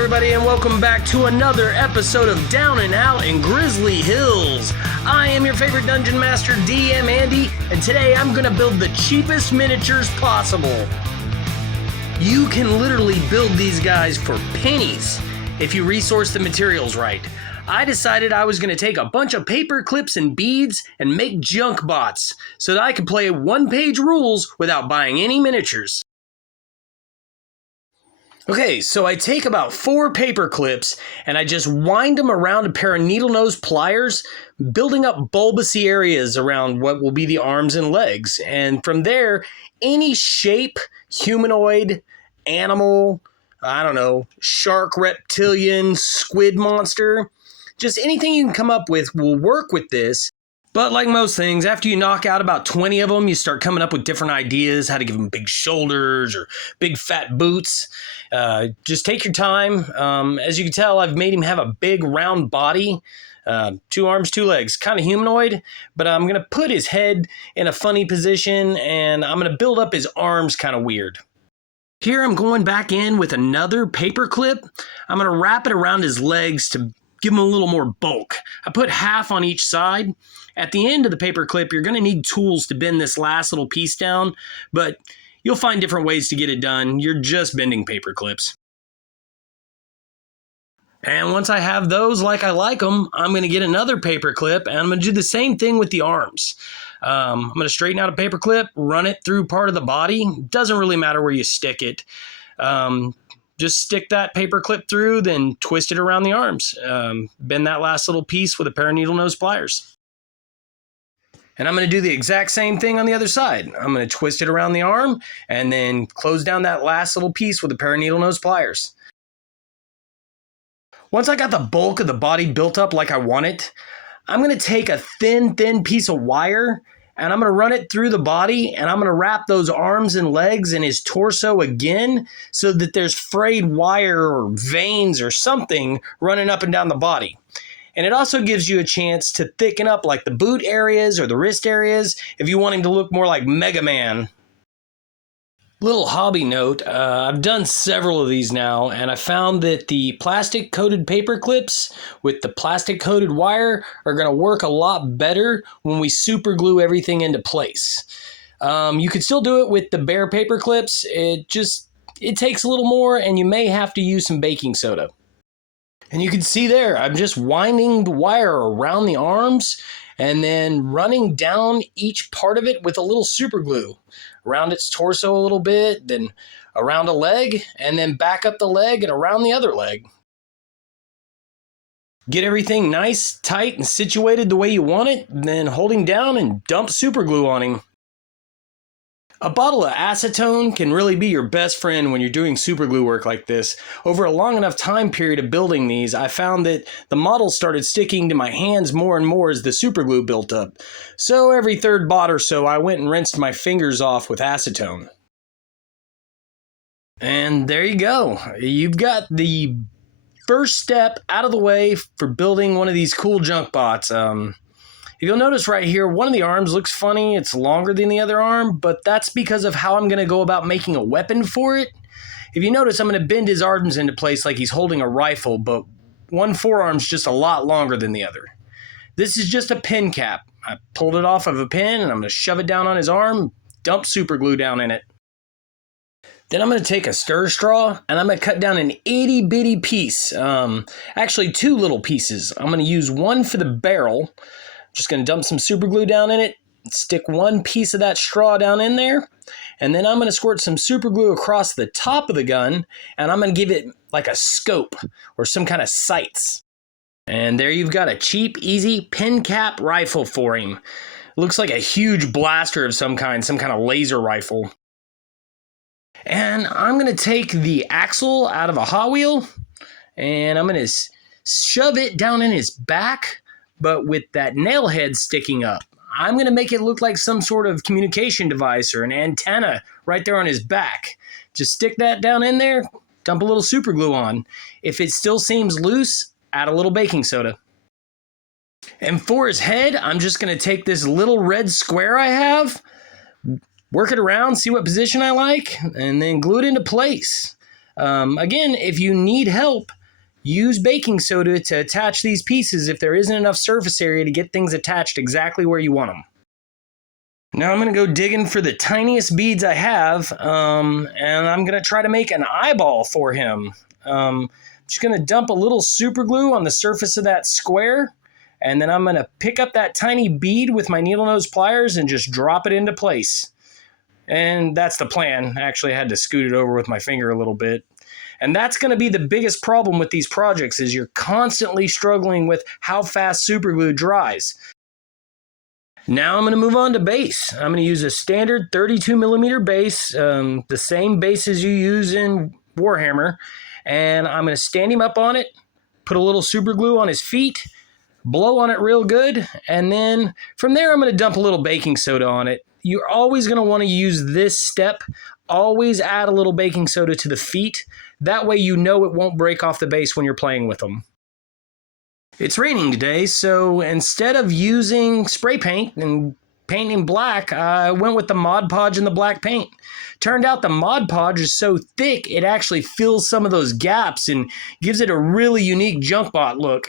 everybody, and welcome back to another episode of Down and Out in Grizzly Hills. I am your favorite Dungeon Master, DM Andy, and today I'm going to build the cheapest miniatures possible. You can literally build these guys for pennies if you resource the materials right. I decided I was going to take a bunch of paper clips and beads and make junk bots so that I could play one-page rules without buying any miniatures. Okay, so I take about 4 paper clips and I just wind them around a pair of needle nose pliers, building up bulbousy areas around what will be the arms and legs. And from there, any shape, humanoid, animal, I don't know, shark, reptilian, squid monster, just anything you can come up with will work with this. But like most things, after you knock out about 20 of them, you start coming up with different ideas, how to give them big shoulders or big fat boots. Just take your time. As you can tell, I've made him have a big round body, 2 arms, 2 legs, kind of humanoid, but I'm going to put his head in a funny position and I'm going to build up his arms kind of weird. Here I'm going back in with another paper clip. I'm going to wrap it around his legs to give him a little more bulk. I put half on each side. At the end of the paper clip, you're going to need tools to bend this last little piece down, but you'll find different ways to get it done. You're just bending paper clips. And once I have those like I like them, I'm going to get another paper clip and I'm going to do the same thing with the arms. I'm going to straighten out a paper clip, run it through part of the body. Doesn't really matter where you stick it. Just stick that paper clip through, then twist it around the arms. Bend that last little piece with a pair of needle nose pliers. And I'm going to do the exact same thing on the other side. I'm going to twist it around the arm and then close down that last little piece with a pair of needle nose pliers. Once I got the bulk of the body built up like I want it, I'm going to take a thin piece of wire and I'm going to run it through the body and I'm going to wrap those arms and legs and his torso again so that there's frayed wire or veins or something running up and down the body. And it also gives you a chance to thicken up like the boot areas or the wrist areas if you want him to look more like Mega Man. Little hobby note, I've done several of these now, and I found that the plastic-coated paper clips with the plastic-coated wire are going to work a lot better when we super glue everything into place. You could still do it with the bare paper clips. It takes a little more, and you may have to use some baking soda. And you can see there, I'm just winding the wire around the arms and then running down each part of it with a little super glue. Around its torso a little bit, then around a leg, and then back up the leg and around the other leg. Get everything nice, tight, and situated the way you want it, then holding down and dump super glue on him. A bottle of acetone can really be your best friend when you're doing super glue work like this. Over a long enough time period of building these, I found that the models started sticking to my hands more and more as the super glue built up. So every third bot or so, I went and rinsed my fingers off with acetone. And there you go. You've got the first step out of the way for building one of these cool junk bots. If you'll notice right here, one of the arms looks funny. It's longer than the other arm, but that's because of how I'm going to go about making a weapon for it. If you notice, I'm going to bend his arms into place like he's holding a rifle, but one forearm's just a lot longer than the other. This is just a pin cap. I pulled it off of a pin, and I'm going to shove it down on his arm, dump super glue down in it. Then I'm going to take a stir straw, and I'm going to cut down an itty-bitty piece. Actually, 2 little pieces. I'm going to use one for the barrel. Just going to dump some super glue down in it, stick one piece of that straw down in there, and then I'm going to squirt some super glue across the top of the gun, and I'm going to give it like a scope or some kind of sights. And there you've got a cheap, easy pin cap rifle for him. Looks like a huge blaster of some kind of laser rifle. And I'm going to take the axle out of a Hot Wheel, and I'm going to shove it down in his back, but with that nail head sticking up. I'm going to make it look like some sort of communication device or an antenna right there on his back. Just stick that down in there, dump a little super glue on. If it still seems loose, add a little baking soda. And for his head, I'm just going to take this little red square I have, work it around, see what position I like, and then glue it into place. Again, if you need help, use baking soda to attach these pieces if there isn't enough surface area to get things attached exactly where you want them. Now I'm going to go digging for the tiniest beads I have, and I'm going to try to make an eyeball for him. Just going to dump a little super glue on the surface of that square, and then I'm going to pick up that tiny bead with my needle nose pliers and just drop it into place. And that's the plan. Actually, I had to scoot it over with my finger a little bit. And that's going to be the biggest problem with these projects, is you're constantly struggling with how fast super glue dries. Now I'm going to move on to base. I'm going to use a standard 32 millimeter base, the same base as you use in Warhammer. And I'm going to stand him up on it, put a little super glue on his feet, blow on it real good, and then from there I'm going to dump a little baking soda on it. You're always going to want to use this step. Always add a little baking soda to the feet. That way you know it won't break off the base when you're playing with them. It's raining today, so instead of using spray paint and painting black, I went with the Mod Podge and the black paint. Turned out the Mod Podge is so thick, it actually fills some of those gaps and gives it a really unique Junkbot look.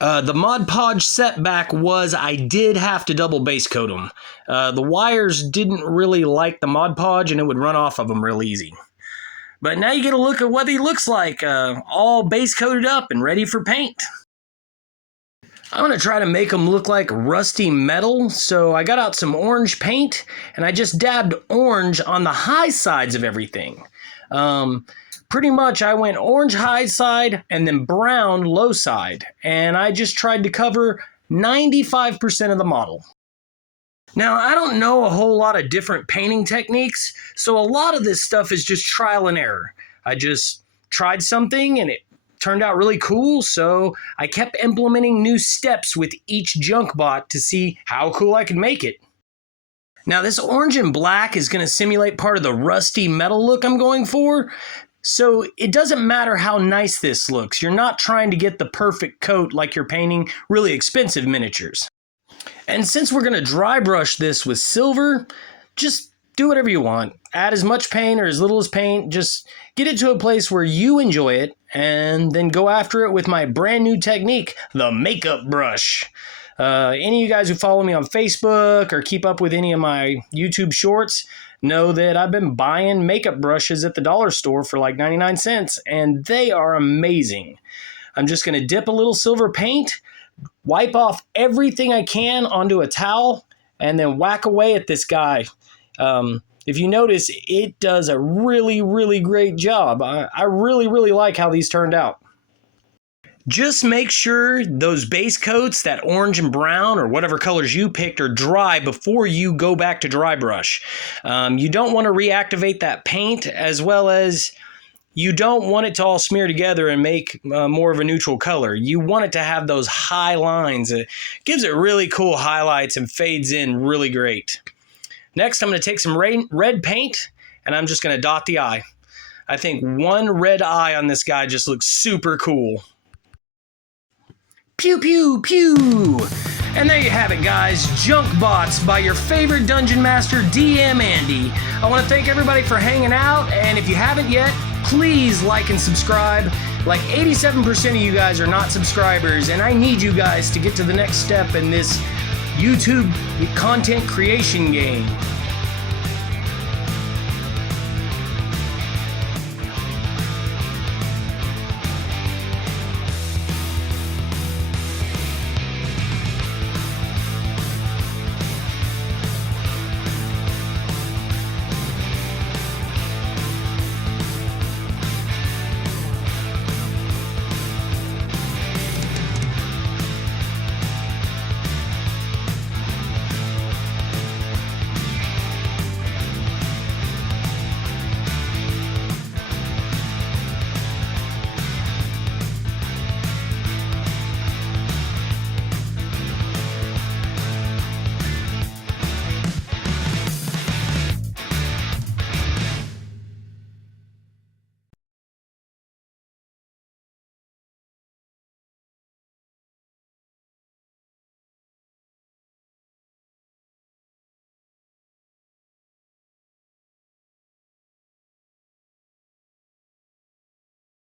The Mod Podge setback was I did have to double base coat them. The wires didn't really like the Mod Podge and it would run off of them real easy. But now you get a look at what he looks like, all base coated up and ready for paint. I'm going to try to make them look like rusty metal, so I got out some orange paint and I just dabbed orange on the high sides of everything. Pretty much I went orange high side and then brown low side, and I just tried to cover 95% of the model. Now, I don't know a whole lot of different painting techniques, so a lot of this stuff is just trial and error. I just tried something and it turned out really cool, so I kept implementing new steps with each Junkbot to see how cool I could make it. Now, this orange and black is going to simulate part of the rusty metal look I'm going for, so it doesn't matter how nice this looks. You're not trying to get the perfect coat like you're painting really expensive miniatures. And since we're going to dry brush this with silver, just do whatever you want. Add as much paint or as little as paint. Just get it to a place where you enjoy it, and then go after it with my brand new technique, the makeup brush. Any of you guys who follow me on Facebook or keep up with any of my YouTube shorts know that I've been buying makeup brushes at the dollar store for like 99 cents, and they are amazing. I'm just going to dip a little silver paint, wipe off everything I can onto a towel, and then whack away at this guy. If you notice, it does a really, really great job. I really, really like how these turned out. Just make sure those base coats, that orange and brown or whatever colors you picked, are dry before you go back to dry brush. You don't want to reactivate that paint, as well as you don't want it to all smear together and make more of a neutral color. You want it to have those high lines. It gives it really cool highlights and fades in really great. Next, I'm going to take some red paint, and I'm just going to dot the eye. I think one red eye on this guy just looks super cool. Pew, pew, pew! And there you have it, guys. Junkbots by your favorite Dungeon Master, DM Andy. I want to thank everybody for hanging out, and if you haven't yet, please like and subscribe. Like 87% of you guys are not subscribers, and I need you guys to get to the next step in this YouTube content creation game.